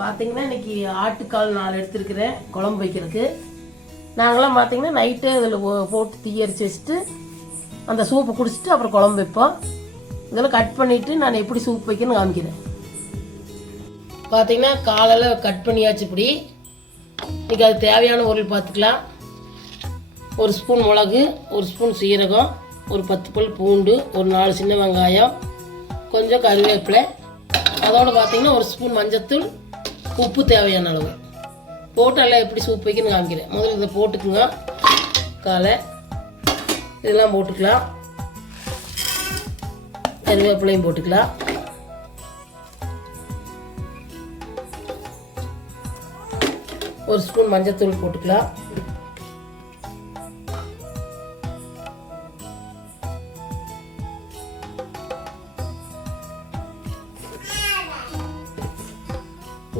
பார்த்தீங்கன்னா இன்னைக்கு ஆட்டுக்கால் நாலு எடுத்துருக்கிறேன் குழம்பு வைக்கிறதுக்கு. நாங்களாம் பார்த்தீங்கன்னா நைட்டு அதில் போட்டு தீயரிச்சு வச்சுட்டு அந்த சூப்பை குடிச்சிட்டு அப்புறம் குழம்பு வைப்போம். இதெல்லாம் கட் பண்ணிவிட்டு நான் எப்படி சூப் வைக்கணும்னு காமிக்கிறேன். பார்த்தீங்கன்னா காலையில் கட் பண்ணியாச்சு இப்படி. இன்றைக்கி அது தேவையான பொருள் பார்த்துக்கலாம் ஒரு ஸ்பூன் மிளகு ஒரு ஸ்பூன் சீரகம் ஒரு பத்து பல் பூண்டு ஒரு நாலு சின்ன வெங்காயம் கொஞ்சம் கருவேப்பிலை. அதோடு பார்த்தீங்கன்னா ஒரு ஸ்பூன் மஞ்சத்தூள் உப்பு தேவையான அளவு. போட்டு எல்லாம் எப்படி சூப் வைக்கணும்னு காமிக்கிறேன். முதல்ல இதை போட்டுக்குங்க. காலை. இதெல்லாம் போட்டுக்கலாம். கருவேப்பிலையும் போட்டுக்கலாம். ஒரு ஸ்பூன் மஞ்சத்தூள் போட்டுக்கலாம்.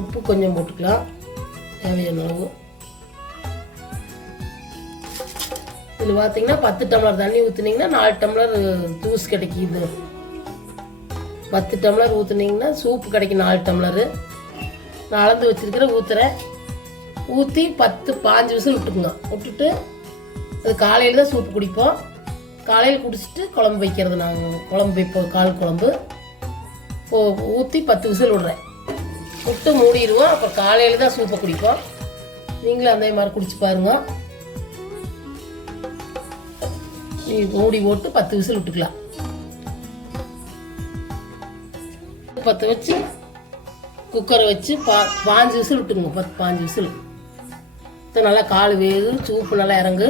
உப்பு கொஞ்சம் போட்டுக்கலாம். தேவையான அளவு. இதில் பார்த்தீங்கன்னா பத்து டம்ளர் தண்ணி ஊற்றுனீங்கன்னா நாலு டம்ளர் ஜூஸ் கிடைக்கிது. பத்து டம்ளர் ஊற்றுனீங்கன்னா சூப்பு கிடைக்கும் நாலு டம்ளரு. நான் அளந்து வச்சுருக்கிற ஊற்றுறேன் ஊற்றி பத்து பாஞ்சு விசில் விட்டுக்குங்க. விட்டுட்டு அது காலையில் தான் சூப்பு குடிப்போம். காலையில் குடிச்சிட்டு குழம்பு வைக்கிறது நாங்கள் குழம்பு வைப்போம் கால் குழம்பு. ஊற்றி பத்து விசில் விடுறேன். விட்டு மூடிடுவோம். அப்புறம் காலையில் தான் சூப்பை குடிப்போம். நீங்களும் அதே மாதிரி குடிச்சு பாருங்க. நீ மூடி போட்டு பத்து விசில் விட்டுக்கலாம். பத்து வச்சு குக்கரை வச்சு பா பாஞ்சு விசில் விட்டுங்க பத்து பாஞ்சு விசில். நல்லா கால் வேகு சூப்பு நல்லா இறங்கு.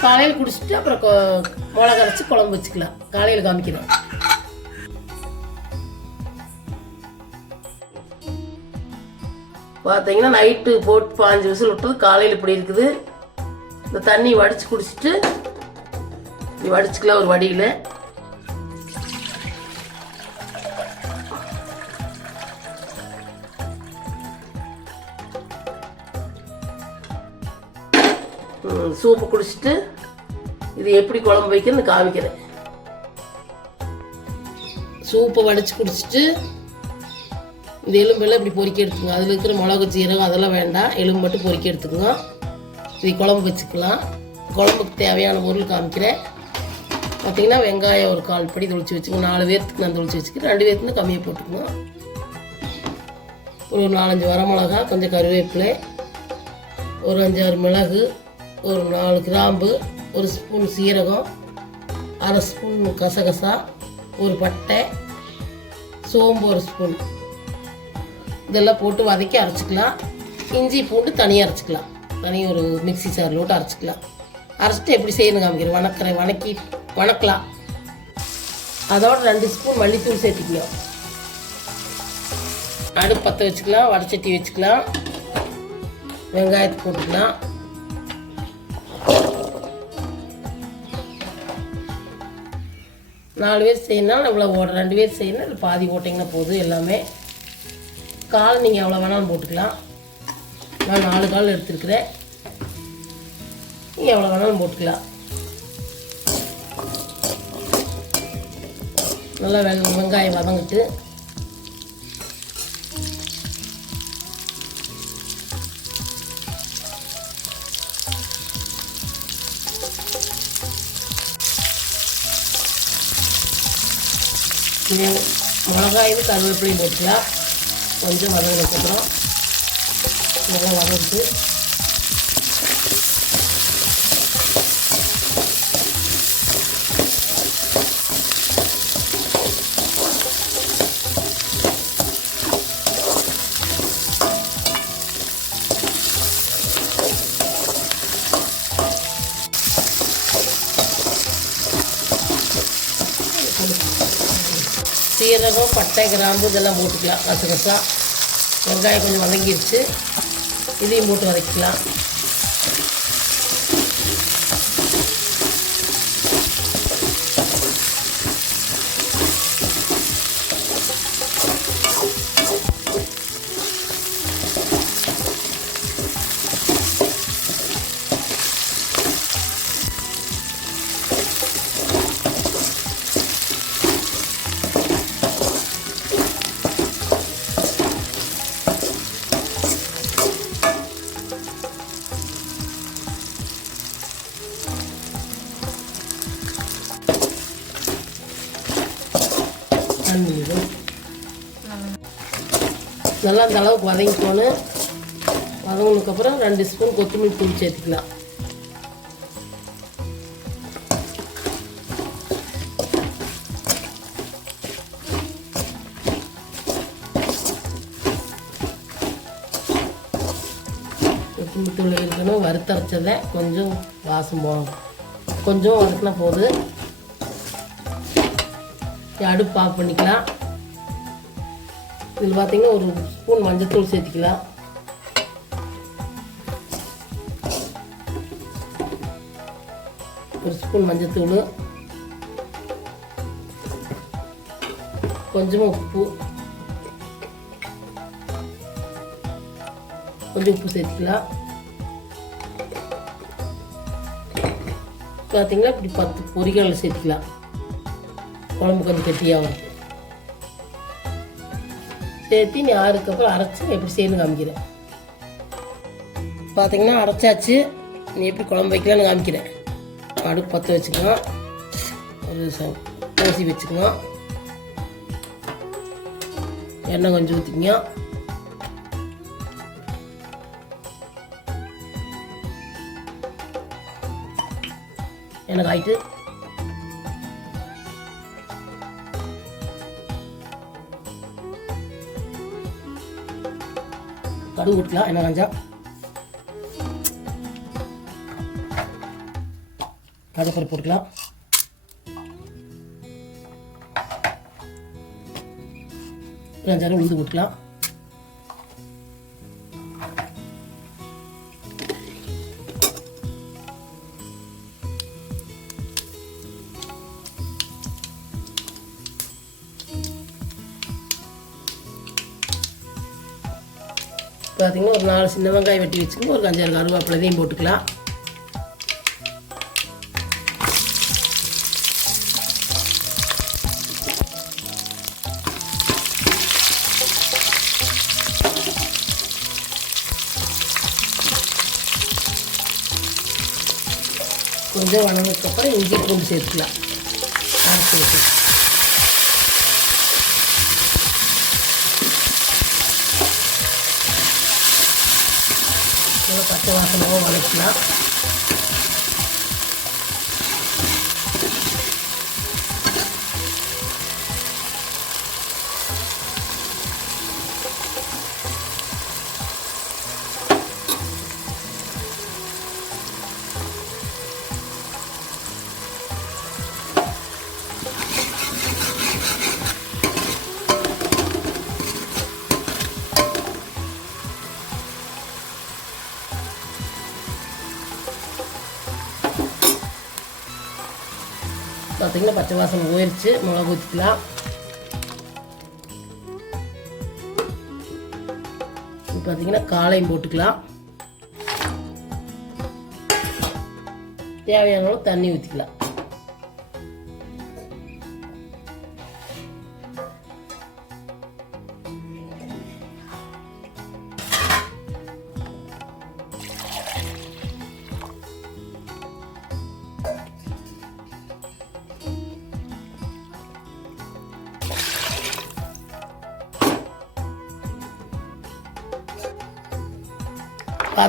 காலையில் குடிச்சிட்டு அப்புறம் மிளகரைச்சி மிளகா அரைச்சி குழம்பு வச்சுக்கலாம். காலையில் காமிக்கிறேன் பார்த்தீங்கன்னா நைட்டு போட்டு பாஞ்சு விசில் விட்டது. காலையில் இப்படி இருக்குது. இந்த தண்ணி வடித்து குடிச்சிட்டு இப்படி வடிச்சுக்கலாம் ஒரு வடியில். சூப்பு குடிச்சிட்டு இது எப்படி குழம்பு வைக்கணும்னு காமிக்கிறேன். சூப்பை வடித்து குடிச்சிட்டு இந்த எலும்பெல்லாம் இப்படி பொறிக்க எடுத்துக்கோங்க. அதில் இருக்கிற மிளகு சீரகம் அதெல்லாம் வேண்டாம். எலும்பு மட்டும் பொறிக்க எடுத்துக்கோங்க. இது குழம்பு வச்சுக்கலாம். குழம்புக்கு தேவையான பொருள் காமிக்கிறேன். பார்த்தீங்கன்னா வெங்காயம் ஒரு கால் படி தொளிச்சு வச்சுக்கோங்க. நாலு பேர்த்துக்கு நான் தொளிச்சு வச்சுக்கிறேன். ரெண்டு பேர்த்துக்கு கம்மியாக போட்டுக்கோங்க. ஒரு நாலஞ்சு வரமிளகா கொஞ்சம் கருவேப்பிலை ஒரு அஞ்சாறு மிளகு ஒரு நாலு கிராம்பு ஒரு ஸ்பூன் சீரகம் அரை ஸ்பூன் கசகசா ஒரு பட்டை சோம்பு ஒரு ஸ்பூன். இதெல்லாம் போட்டு வதக்கி அரைச்சிக்கலாம். இஞ்சி பூண்டு தனியாக அரைச்சிக்கலாம். தனி ஒரு மிக்ஸி சாரில் விட்டு அரைச்சிக்கலாம். அரைச்சிட்டு எப்படி செய்யணும் காமிக்கிறேன்? வணக்கிறேன். வணக்கி வணக்கலாம். அதோட ரெண்டு ஸ்பூன் மல்லித்தூள் சேர்த்துக்கலாம். அடுப்பு பற்ற வச்சுக்கலாம். வடச்சட்டி வச்சுக்கலாம். வெங்காயத்தை போட்டுக்கலாம். நாலு பேர் செய்யணும் இவ்வளோ ரெண்டு பேர் செய்யணும் இல்லை பாதி போட்டிங்கன்னா போதும் எல்லாமே. கால் நீங்கள் எவ்வளோ வேணாலும் போட்டுக்கலாம். நான் நாலு கால் எடுத்துருக்கிறேன். நீங்கள் எவ்வளோ வேணாலும் போட்டுக்கலாம். நல்லா வெங்க வெங்காயம் வதங்கிட்டு. மிளகாயும் கருவேப்பிலையும் போட்டுக்கலாம். கொஞ்சம் வதங்கினதுக்கப்புறம் நல்லா வதங்கிட்டு சீரகம் பட்டை கிராம்பு இதெல்லாம் போட்டுக்கலாம். கசகசா வெங்காயம் கொஞ்சம் வதங்கிடுச்சு இதையும் போட்டு வதக்கிக்கலாம் நல்லா அந்த அளவுக்கு வதங்கிக்கணும் வதங்கினதுக்கப்புறம் ரெண்டு ஸ்பூன் கொத்தமல்லி தூள் சேர்த்துக்கலாம். கொத்தமல்லி தூள் இருக்கணும் வறுத்தரைச்சதை கொஞ்சம் வாசம் போகும். கொஞ்சம் வதக்கினா போகுது அடுப்பு ஆஃப் பண்ணிக்கலாம். இதில் பார்த்தீங்கன்னா ஒரு ஸ்பூன் மஞ்சத்தூள் சேர்த்துக்கலாம். ஒரு ஸ்பூன் மஞ்சத்தூள். கொஞ்சமாக உப்பு. கொஞ்சம் உப்பு சேர்த்துக்கலாம். பார்த்தீங்கன்னா இப்படி பத்து பொரிகளை சேர்த்துக்கலாம். குழம்பு கொஞ்சம் கெட்டியாகும் சேர்த்து நீ ஆறுக்கப்புறம் அரைச்சி எப்படி செய்யணும் காமிக்கிறேன். பார்த்தீங்கன்னா அரைச்சாச்சு. நீ எப்படி குழம்பு வைக்கலாம்னு காமிக்கிறேன். அடுப்பு பற்ற வச்சுக்கலாம். ஒரு ச- ஊசி வச்சுக்கலாம். எண்ணெய் கொஞ்சம் ஊற்றிங்க எனக்கு ஆயிட்டு கடுகு ஊற்றலாம் என்ன கஞ்சா கடப்பருப்பு போட்டுக்கலாம். அஞ்சாறு உளுந்து போட்டுக்கலாம். பார்த்தீங்கன்னா ஒரு நாலு சின்ன வெங்காயம் வெட்டி வச்சுக்கோங்க ஒரு அஞ்சாறு கருவேப்பிலையும் போட்டுக்கலாம். கொஞ்சம் வணங்கினதுக்கப்புறம் இஞ்சி பூண்டு சேர்த்துக்கலாம். அரைச்சி வச்சு நல்லா பச்சை வாசனமாக வதக்கலாம் பார்த்தீங்கன்னா பச்சை வாசனை போயிடுச்சு மிளகு ஊற்றிக்கலாம் இப்போ பார்த்தீங்கன்னா காளையும் போட்டுக்கலாம். தேவையான அளவு தண்ணி ஊற்றிக்கலாம்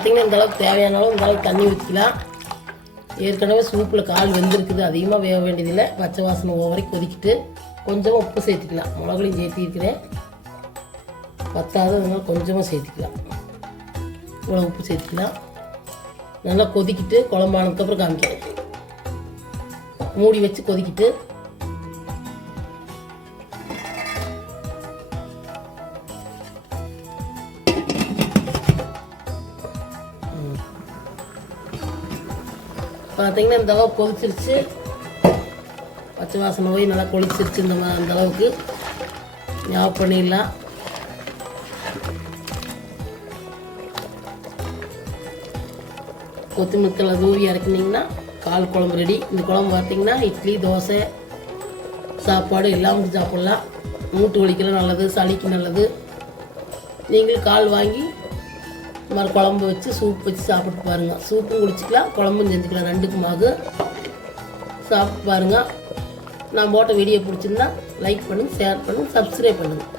பார்த்தீங்கன்னா இந்த அளவுக்கு தேவையான அளவு இந்த அளவுக்கு தண்ணி ஊற்றிக்கலாம் ஏற்கனவே சூப்பில் கால் வெந்திருக்குது. அதிகமாக வேக வேண்டியதில்லை. பச்சை வாசனை ஓவரை கொதிக்கிட்டு கொஞ்சமாக உப்பு சேர்த்துக்கலாம். மிளகுலையும் சேர்த்திருக்கிறேன் பத்தாவது அதனால் கொஞ்சமாக சேர்த்துக்கலாம். இவ்வளோ உப்பு சேர்த்துக்கலாம். நல்லா கொதிக்கிட்டு குழம்பானதுக்கப்புறம் காமிக்கிறேன். மூடி வச்சு கொதிக்கிட்டு பார்த்தீங்கன்னா இந்த அளவுக்கு கொதிச்சிருச்சு. பச்சை வாசனை போய் நல்லா கொதிச்சிருச்சு இந்த மாதிரி அந்த அளவுக்கு. ஞாபகம் பண்ணிடலாம். கொத்தமல்லி தூவி இறக்குனிங்கன்னா கால் குழம்பு ரெடி இந்த குழம்பு பார்த்தீங்கன்னா இட்லி தோசை சாப்பாடு எல்லாம் சாப்பிட்லாம். மூட்டு வலிக்கெல்லாம் நல்லது சளிக்கு நல்லது. நீங்களும் கால் வாங்கி இந்த மாதிரி குழம்பு வச்சு சூப் வச்சு சாப்பிட்டு பாருங்கள் சூப்பும் குடிச்சிக்கலாம் குழம்பும் செஞ்சுக்கலாம் ரெண்டுக்குமாக சாப்பிட்டு பாருங்கள் நான் போட்ட வீடியோ பிடிச்சிருந்தா லைக் பண்ணுங்கள் ஷேர் பண்ணுங்கள் சப்ஸ்கிரைப் பண்ணுங்கள்